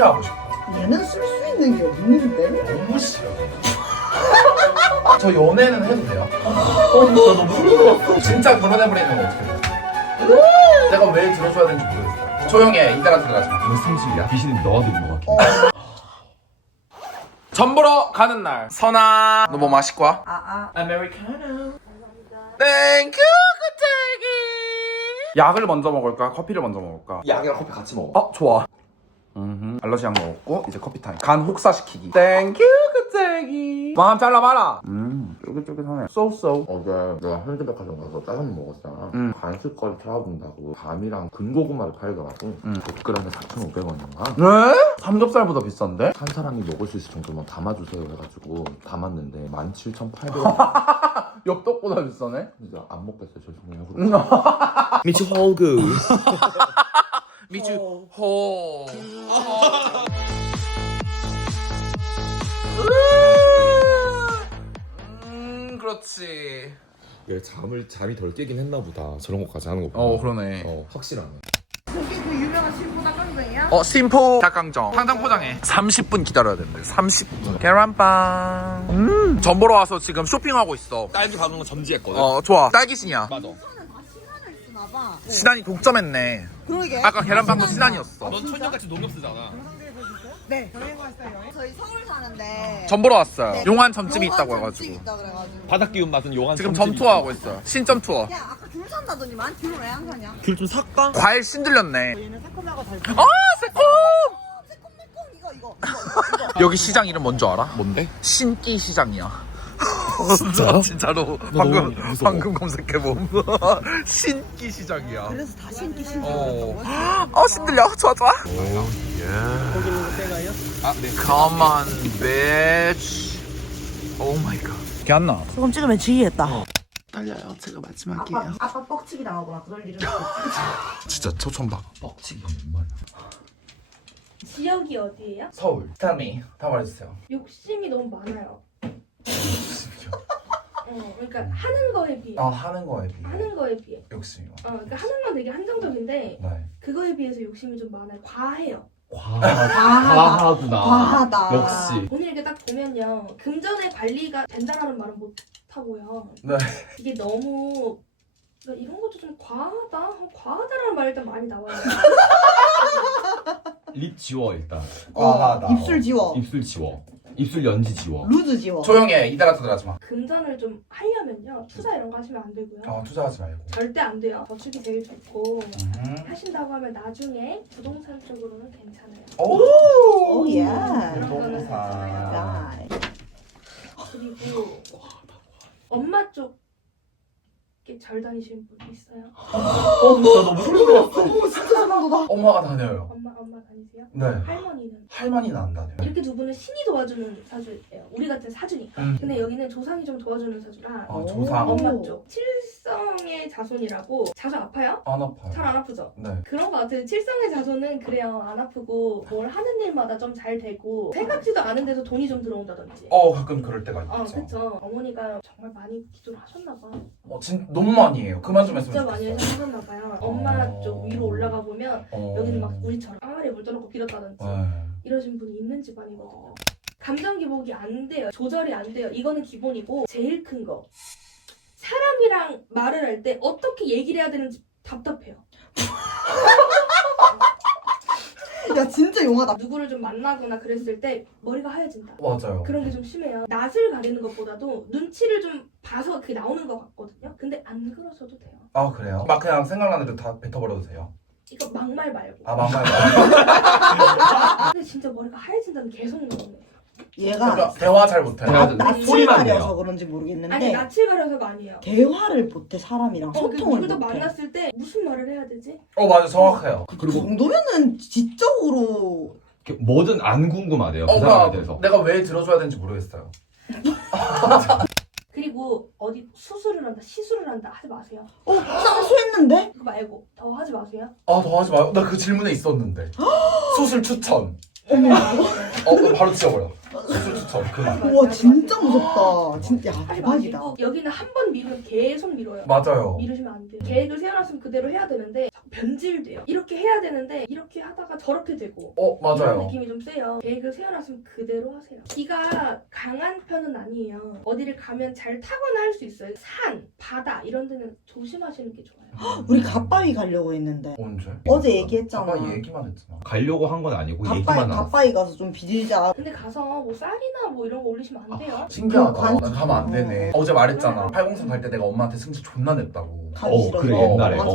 하고 싶어. 얘는 쓸 수 있는 게 없는데? 너무 싫어. 저 연애는 해도 돼요? 진짜 너무 힘들었어. 진짜 결혼해버리면 어떻게 돼? 내가 왜 들어줘야 되는지 모르겠어. 조용히 해. 이따가 들어가지 마. 왜 승질이야? 귀신이 너가 들은 것 같아. 전 보러 가는 날. 선아, 너 뭐 마실 거야? 아메리카노. 땡큐 구태기. 약을 먼저 먹을까? 커피를 먼저 먹을까? 약이랑 커피 같이 먹어. 좋아. 알러지 약 먹었고 이제 커피 타임. 간 혹사시키기. 땡큐 구태기. 마음 잘라봐라. 쫄깃쫄깃하네. 쏘쏘. 어제 내가 현대백화점 가서 짜장면 먹었잖아. 간식거리 찾아본다고 밤이랑 군고구마를 팔더라고. 100g에 4,500원인가? 네? 삼겹살보다 비싼데? 한 사람이 먹을 수 있을 정도만 담아주세요 해가지고 담았는데 17,800원. 엽떡보다 비싸네? 진짜 안 먹겠어요. 죄송해요. 미치 호그. 미주 호. 그렇지. 얘 잠이 덜 깨긴 했나 보다. 저런 것까지 하는 거 보면. 그러네. 확실하네. 거기 그 유명한 신부 닭강정이야? 심포 닭강정. 당장 포장해. 30분 기다려야 된대. 30분. 계란빵. 전 보러 와서 지금 쇼핑하고 있어. 딸기 박은 거 점지했거든. 좋아. 딸기신이야. 맞아. 다 시간을 쓰나봐. 신한이 독점했네. 그러게. 아까 계란빵도 신한이었어. 넌 천년같이 농협 쓰잖아. 네, 여행 왔어요. 저희 서울 사는데. 전 보러 왔어요. 네. 용한 점집이 있다고 용한 해가지고. 점집 있다 그래가지고. 바닥 기운 맛은 용한. 지금 점 투어하고 있어요. 신점 투어. 야, 아까 귤 산다더니만 귤을 왜 안 사냐? 귤좀 살까? 과일 신들렸네. 얘는 새콤하고 달콤. 새콤! 새콤달콤 이거. 여기 시장 이름 뭔 줄 알아? 뭔데? 신기 시장이야. 진짜로 방금 검색해봄. 신기 시장이야. 그래서 다 신기 신기. 신들려. 좋아. 거기 있는 때가요? 네. Come on, bitch. Oh my god. 걔안나. 조금 찍으면 지겠다. 떨려요. 제가 마지막이에요. 아빠 뻑치기 당하거나 그럴 일은 진짜 초천박. 뻑치기 뭔 말이야? 지역이 어디예요? 서울. Tell me. 다 말해주세요. 욕심이 너무 많아요. 그러니까 하는 거에 비해. 하는 거에 비해. 하는 거에 비해. 욕심이요. 그러니까 하는 건 되게 한정적인데 네. 그거에 비해서 욕심이 좀 많아요. 과해요. 과하구나. 과하다. 역시. 오늘 이렇게 딱 보면요, 금전의 관리가 된다라는 말은 못 하고요. 네. 이게 너무 그러니까 이런 것도 좀 과하다라는 말이 일단 많이 나와요. 립 지워 일단. 과하다. 입술 지워. 입술 지워. 입술 연지 지워. 루즈 지워. 조용히 해. 이따가 들어가지 마. 금전을 좀 하려면요, 투자 이런 거 하시면 안 되고요. 투자하지 말고. 절대 안 돼요. 저축이 제일 좋고 음. 하신다고 하면 나중에 부동산 쪽으로는 괜찮아요. 오, 예. 그런 거는 괜찮아요. 그리고 엄마 쪽에 절 다니시는 분 있어요? 나 너무 힘들었어. 진짜 소름돋아. 엄마가 다녀요. 엄마 다니세요? 네. 할머니는? 할머니는 안 다녀요. 이렇게 두 분은 신이 도와주는 사주예요. 우리 같은 사주니까. 근데 여기는 조상이 좀 도와주는 사주라 조상. 엄마 쪽. 칠성의 자손이라고 자주 아파요? 안 아파요. 잘 안 아프죠? 네. 그런 거 같아요. 칠성의 자손은 그래요. 안 아프고 뭘 하는 일마다 좀 잘 되고 생각지도 않은 데서 돈이 좀 들어온다든지. 가끔 그럴 때가 있죠. 그쵸. 어머니가 정말 많이 기도를 하셨나봐. 너무 많이 해요. 그만 좀 했으면 진짜 많이 좋겠어. 하셨나봐요. 엄마 쪽 위로 올라가 보면 여기는 막 우리처럼 항아리에 물 떠놓고 빌었다든지 네. 이러신 분이 있는 집안이거든요. 감정 기복이 안 돼요. 조절이 안 돼요. 이거는 기본이고 제일 큰 거. 사람이랑 말을 할 때 어떻게 얘기를 해야 되는지 답답해요. 야, 진짜 용하다. 누구를 좀 만나거나 그랬을 때 머리가 하얘진다. 맞아요. 그런 게 좀 심해요. 낯을 가리는 것보다도 눈치를 좀 봐서 그게 나오는 것 같거든요. 근데 안 그러셔도 돼요. 그래요? 막 그냥 생각나는 대로 다 뱉어버려도 돼요? 이거 막말 말고. 막말. 근데 진짜 머리가 하얘진다는 게 계속 나오네. 얘가 그러니까 대화 잘 못해요. 낯을 소리만 가려서 내요. 그런지 모르겠는데 아니 낯을 가려서가 아니에요. 대화를 못해. 사람이랑 소통을 누굴 더 못해. 만났을 때 무슨 말을 해야 되지? 맞아. 정확해요. 그 정도면은 지적으로 뭐든 안 궁금하대요. 그 사람에 대해서. 내가 왜 들어줘야 되는지 모르겠어요. 그리고 어디 수술을 한다, 시술을 한다 하지 마세요. 쌍수했는데? 그거 말고 더 하지 마세요. 더 하지 마요. 나 그 질문에 있었는데. 수술 추천. 그럼 바로 지워버려. 수술 추천. 그쵸. 와 진짜 무섭다. 진짜 야, 하지 대박이다. 마시고 여기는 한 번 미루면 계속 미뤄요. 맞아요. 미루시면 안 돼요. 계획을 세워놨으면 그대로 해야 되는데 자꾸 변질돼요. 이렇게 해야 되는데 이렇게 하다가 저렇게 되고 이런 맞아요. 느낌이 좀 세요. 계획을 세워놨으면 그대로 하세요. 기가 강한 편은 아니에요. 어디를 가면 잘 타거나 할 수 있어요. 산, 바다 이런 데는 조심하시는 게 좋아요. 우리 갓바위 가려고 했는데 언제? 어제 얘기했잖아. 아까 얘기만 했잖아. 가려고 한 건 아니고 갓바위 얘기만 나왔어. 갓바위 가서 좀 비리자. 근데 가서 뭐 쌀이나 뭐 이런 거 올리시면 안 돼요. 신기하다. 관- 난 가면 안 되네. 어제 말했잖아. 803 갈 때 내가 엄마한테 승질 존나 냈다고. 가기 싫어서. 그래 옛날에. 맞아.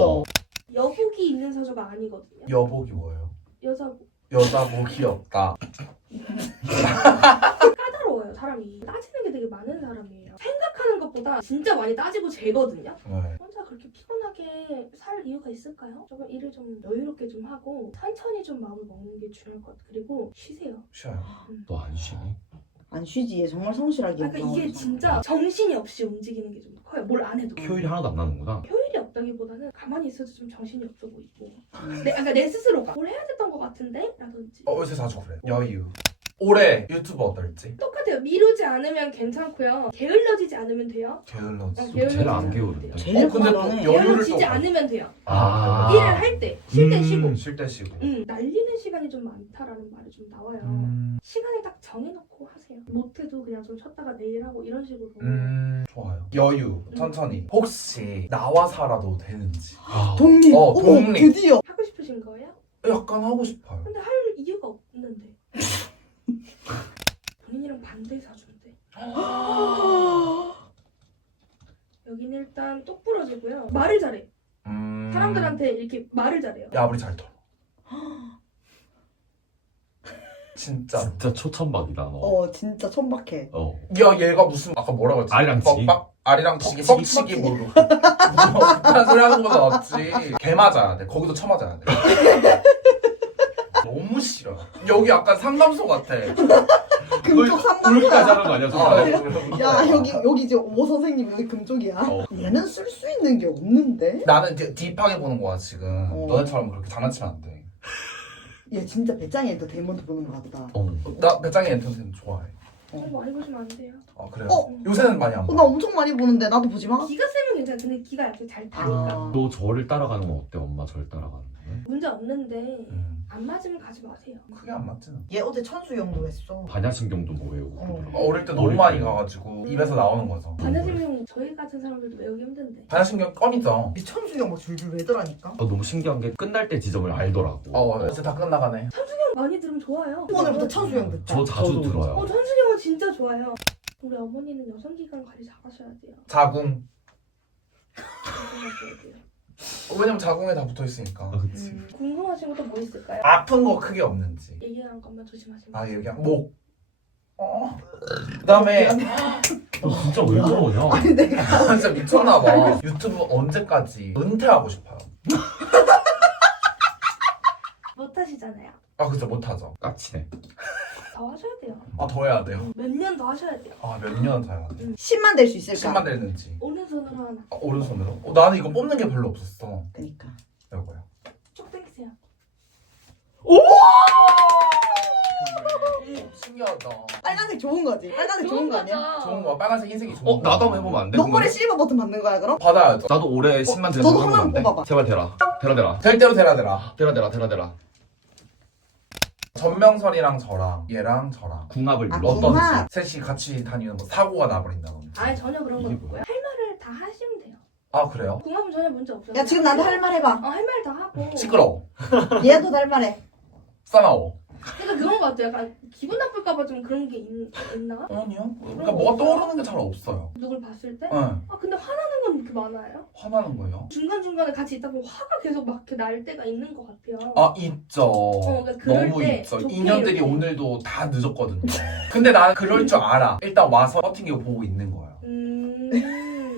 여복이 있는 사주가 아니거든요. 여복이 뭐예요? 여자복. 여자복이 없다. 까다로워요 사람이. 따지는 게 되게 많은 사람이에요. 생각하는 것보다 진짜 많이 따지고 재거든요. 네. 혼자 그렇게 피곤하게 살 이유가 있을까요? 조금 일을 좀 여유롭게 좀 하고 천천히 좀 마음을 먹는 게 중요할 것 같아요. 그리고 쉬세요. 쉬어요. 너 안 쉬니? 안 쉬지. 얘 정말 성실하게. 그러니까 이게 운동하잖아. 진짜 정신이 없이 움직이는 게 좀 커요. 뭘 안 해도. 효율이 하나도 안 나는구나. 효율이 없다기보다는 가만히 있어도 좀 정신이 없어 보이고 그러니까 내 스스로가 뭘 해야 됐던 것 같은데? 라든지 요새 자주 그래. 여유. 올해 유튜브 어떨지? 똑같아요. 미루지 않으면 괜찮고요. 게을러지지 않으면 돼요. 게을러지. 제일 안 게으른데. 제일 근데 또 곤란해. 여유를 게을러지지 또 않으면 돼요. 아. 일을 할 때, 쉴 때 쉬고 쉴 때 쉬고. 날리는 시간이 좀 많다라는 말이 좀 나와요. 시간을 딱 정해놓고 하세요. 못해도 그냥 좀 쉬었다가 내일 하고 이런 식으로. 좋아요. 여유. 천천히. 혹시 나와 살아도 되는지. 아. 독립. 오, 독립. 드디어. 하고 싶으신 거예요? 약간 하고 싶어요. 근데 할 이유가 없는데. 본인이랑 반대 사주인데. 여기는 일단 똑 부러지고요. 말을 잘해. 사람들한테 이렇게 말을 잘해요. 야부리 잘 털어. 진짜. 진짜 초천박이다 너. 진짜 천박해. 야 얘가 무슨 아까 뭐라고 했지? 아리랑 치기? 아리랑 치기 뻑치기? 뻑치기 모르고 그런 소리 하는 거보다 낫지. 개 맞아야 돼. 거기도 쳐 맞아야 돼. 너무 싫어. 여기 약간 상담소 같아. 금쪽 울까지 상담소야. 하는 거 아니야 정말? 야 여기 이제 오 선생님 여기 금쪽이야. 얘는 쓸 수 있는 게 없는데. 나는 이제 딥하게 보는 거야 지금. 어. 너네처럼 그렇게 장난치면 안 돼. 얘 진짜 배짱이 엔터테인먼트 보는 것 같다. 나 배짱이 엔터테인 좋아해. 많이 보시면 안 돼요. 아 그래요? 어? 요새는 많이 안 봐. 나 엄청 많이 보는데 나도 보지 마. 기가 세면 괜찮아. 근데 기가 약간 잘 타니까. 아. 너 저를 따라가는 건 어때? 엄마 저를 따라가는 거? 문제 없는데 안 맞으면 가지 마세요. 크게 안 맞지는. 얘 어제 천수영도 했어. 반야신경도 뭐 외우고. 어릴 때 너무 많이 가가지고 입에서 나오는 거죠. 반야신경 저희 같은 사람들도 외우기 힘든데. 반야신경 껌이죠. 이 천수영 막 줄줄 외더라니까. 너무 신기한 게 끝날 때 지점을 알더라고. 이제 다 끝나가네. 천수경 많이 들으면 좋아요. 오늘부터 천수영 듣자. 저 자주 저도. 들어요. 천수경은 진짜 좋아요. 우리 어머니는 여성기관 관리 잘하셔야 돼요. 자궁. 잘하셔야 돼요. 왜냐면 자궁에 다 붙어 있으니까. 그치. 궁금하신 것도 뭐 있을까요? 아픈 거 크게 없는지. 얘기한 것만 조심하시면 아 여기 목. 그다음에 너 진짜 왜 그러냐? 아니 내가 진짜 미쳤나봐. 유튜브 언제까지 은퇴하고 싶어요. 못 하시잖아요. 아 진짜 못하죠. 까치네. 더 하셔야 돼요. 아 더 해야 돼요. 몇 년 더 하셔야 돼요. 아 몇 년 더 해야 돼. 10만 될 수 있을까? 10만 되는지. 오른손으로 하나 오른손으로? 나는 이거 뽑는 게 별로 없었어. 그니까. 이거요. 쭉 당기세요. 신기하다. 빨간색 좋은 거지. 빨간색 좋은 거 아니야? 좋은 거야. 빨간색, 흰색이 좋은 거. 나도 한번 해보면 안 돼? 너번에 실버 버튼 받는 거야 그럼? 받아야죠. 나도 올해 10만 되는 저도 거 하면 하나 안 돼? 뽑아봐. 제발 되라. 되라. 될 대로 되라. 되라. 전명선이랑 저랑 얘랑 저랑 궁합을 아, 눌러. 궁합. 궁합. 셋이 같이 다니는 거 사고가 나버린다든지. 아니 전혀 그런 건 이게 없고요. 할 말을 다 하시면 돼요. 아 그래요? 궁합은 전혀 문제 없어요. 야 지금 나도 할 말 해봐. 할 말 다 하고. 시끄러워. 얘도 할 말해. 싸나워. 그러니까 그런 거 같아요. 약간 기분 나쁠까봐 좀 그런 게 있나? 아니요. 그러니까 뭐가 떠오르는 게 잘 없어요. 누굴 봤을 때? 응. 아 근데 화나는 건 그렇게 많아요? 화나는 거예요? 중간중간에 같이 있다 보면 화가 계속 막 이렇게 날 때가 있는 것 같아요. 아 있죠. 그러니까 그럴 너무 때 있죠. 좋게 인연들이 이렇게. 오늘도 다 늦었거든요. 근데 나는 그럴 줄 알아. 일단 와서 버팅기고 보고 있는 거예요.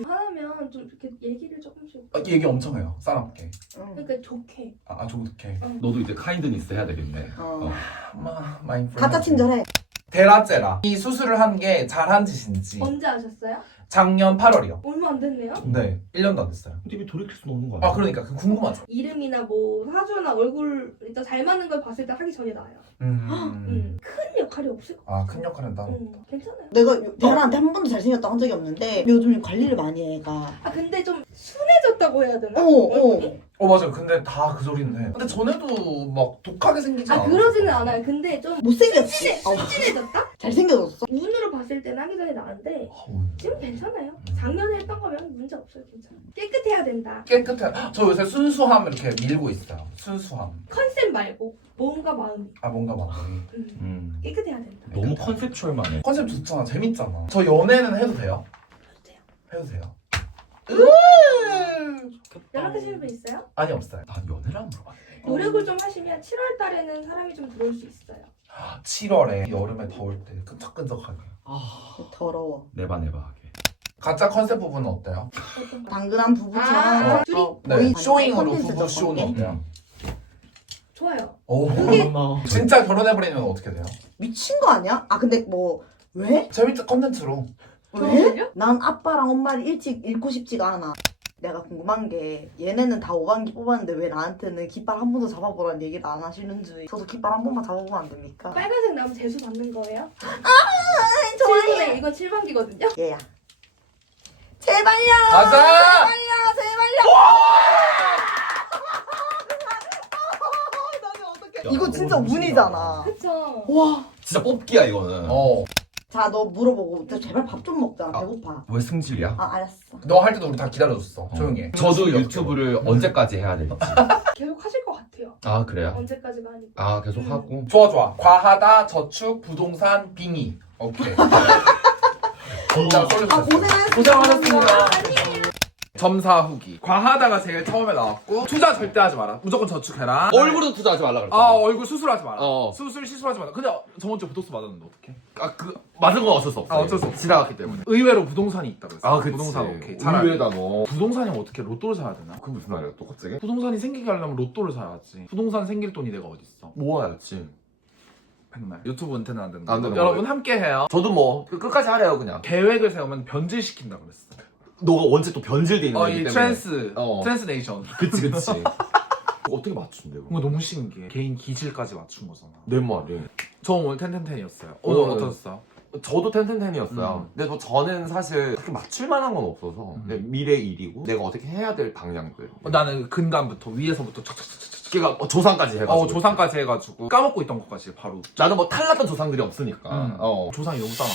화나면 좀 이렇게 얘기를 조금씩 얘기 엄청 해요. 싸납게. 그러니까 좋게 좋게. 너도 이제 카인드니스 해야 되겠네. 마인드풀. 가짜 친절해. 데라제라. 이 수술을 한 게 잘한 짓인지. 언제 하셨어요? 작년 8월이요. 얼마 안 됐네요? 네. 1년도 안 됐어요. 근데 왜 돌이킬 수는 없는 거 아니야? 그러니까 그 궁금하죠. 이름이나 뭐 사주나 얼굴 일단 잘 맞는 걸 봤을 때 하기 전에 나아요. 큰 역할이 없을 것 아, 큰 역할은 따로. 괜찮아요. 내가 대한한테 한 번도 잘생겼다고 한 적이 없는데 요즘 관리를 많이 해 얘가. 아 근데 좀 순해졌다고 해야 되나? 맞아요. 근데 다 그 소리인데. 근데 전에도 막 독하게 생기지 않았어? 그러지는 않아요. 근데 좀 못생겼지? 순진해졌다? 잘생겨졌어? 눈으로 봤을 때는 하기 전에 나은데 지금 괜찮아요. 작년에 했던 거면 문제 없어요. 괜찮아요. 깨끗해야 된다. 깨끗해. 저 요새 순수함 이렇게 밀고 있어요. 순수함. 컨셉 말고 몸과 마음이 아, 뭔가 막. 깨끗해야 된다. 너무 컨셉추얼만해. 컨셉 좋잖아. 재밌잖아. 저 연애는 해도 돼요? 해도 돼요. 연락하시는 분 있어요? 아니, 없어요. 난 연애를 안 물어봤네. 노력을 좀 하시면 7월 달에는 사람이 좀 들어올 수 있어요. 7월에 여름에 더울 때 끈적끈적하게. 더러워. 네바네바하게. 가짜 컨셉 부분은 어때요? 당근한 부부처럼 둘이? 네, 거의 쇼잉으로 콘텐츠 부부 쇼는 작가님? 어때요? 좋아요. 오, 그게 진짜 결혼해버리면 어떻게 돼요? 미친 거 아니야? 아 근데 뭐 왜? 재밌는 컨텐츠로. 왜? 결혼을요? 난 아빠랑 엄마를 일찍 잃고 싶지가 않아. 내가 궁금한 게 얘네는 다 5반기 뽑았는데 왜 나한테는 깃발 한 번도 잡아보라는 얘기를 안 하시는지. 저도 깃발 한 번만 잡아보면 안 됩니까? 빨간색 나면 재수 받는 거예요? 좋아해. 7분에 이건 7반기거든요? 얘야. 제발요. 가자! 제발요. 어떡해. 이거 진짜 운이잖아. 그쵸. 와. 진짜 뽑기야 이거는. 자, 너 물어보고 제발 밥 좀 먹자. 배고파. 왜 승질이야? 아, 알았어. 너 할 때도 우리 다 기다려줬어. 조용히 해. 저도 유튜브를 언제까지 해야 될지. 계속 하실 것 같아요. 아 그래요? 언제까지가 아니고. 아 계속 하고. 좋아. 과하다, 저축, 부동산, 빙의. 오케이. 자, 아, 고생하셨습니다. 고생하셨습니다. 아니에요. 점사 후기. 과하다가 제일 처음에 나왔고, 투자 절대 하지 마라. 무조건 저축해라. 얼굴도 투자하지 말라 그랬다. 아, 얼굴 수술하지 마라. 어. 수술 시술하지 마라. 근데 저번 주에 보톡스 맞았는데 어떡해? 맞은 건 어쩔 수 없어. 어쩔 수 없어. 지나갔기 때문에. 의외로 부동산이 있다 그랬어. 아 그치. 부동산 오케이. 차라리. 의외다 너. 부동산이면 어떻게 로또를 사야 되나? 그 무슨 말이야 또 갑자기? 부동산이 생기게 하려면 로또를 사야지. 부동산 생길 돈이 내가 어딨어? 모아야지. 백날. 유튜브 은퇴는 안 된다. 안 되는 여러분 거예요. 함께 해요. 저도 뭐 끝까지 하래요 그냥. 계획을 세우면 변질시킨다 그랬어. 너가 원체 또 변질돼 있는 거기 이 때문에. 트랜스네이션. 그치. 어떻게 맞춘대? 뭔가 너무 신기해. 개인 기질까지 맞춘 거잖아. 내 말이. 저 오늘 텐텐텐이었어요. 오늘 어떠셨어요? 저도 텐텐텐이었어요. 근데 뭐 저는 사실 그렇게 맞출 만한 건 없어서 내 미래 일이고 내가 어떻게 해야 될 방향들. 나는 근간부터 위에서부터 척척척척. 그러니까 조상까지 해가지고. 조상까지 해가지고 까먹고 있던 것까지 바로. 나는 뭐 탈났던 조상들이 없으니까. 조상이 너무 싸나.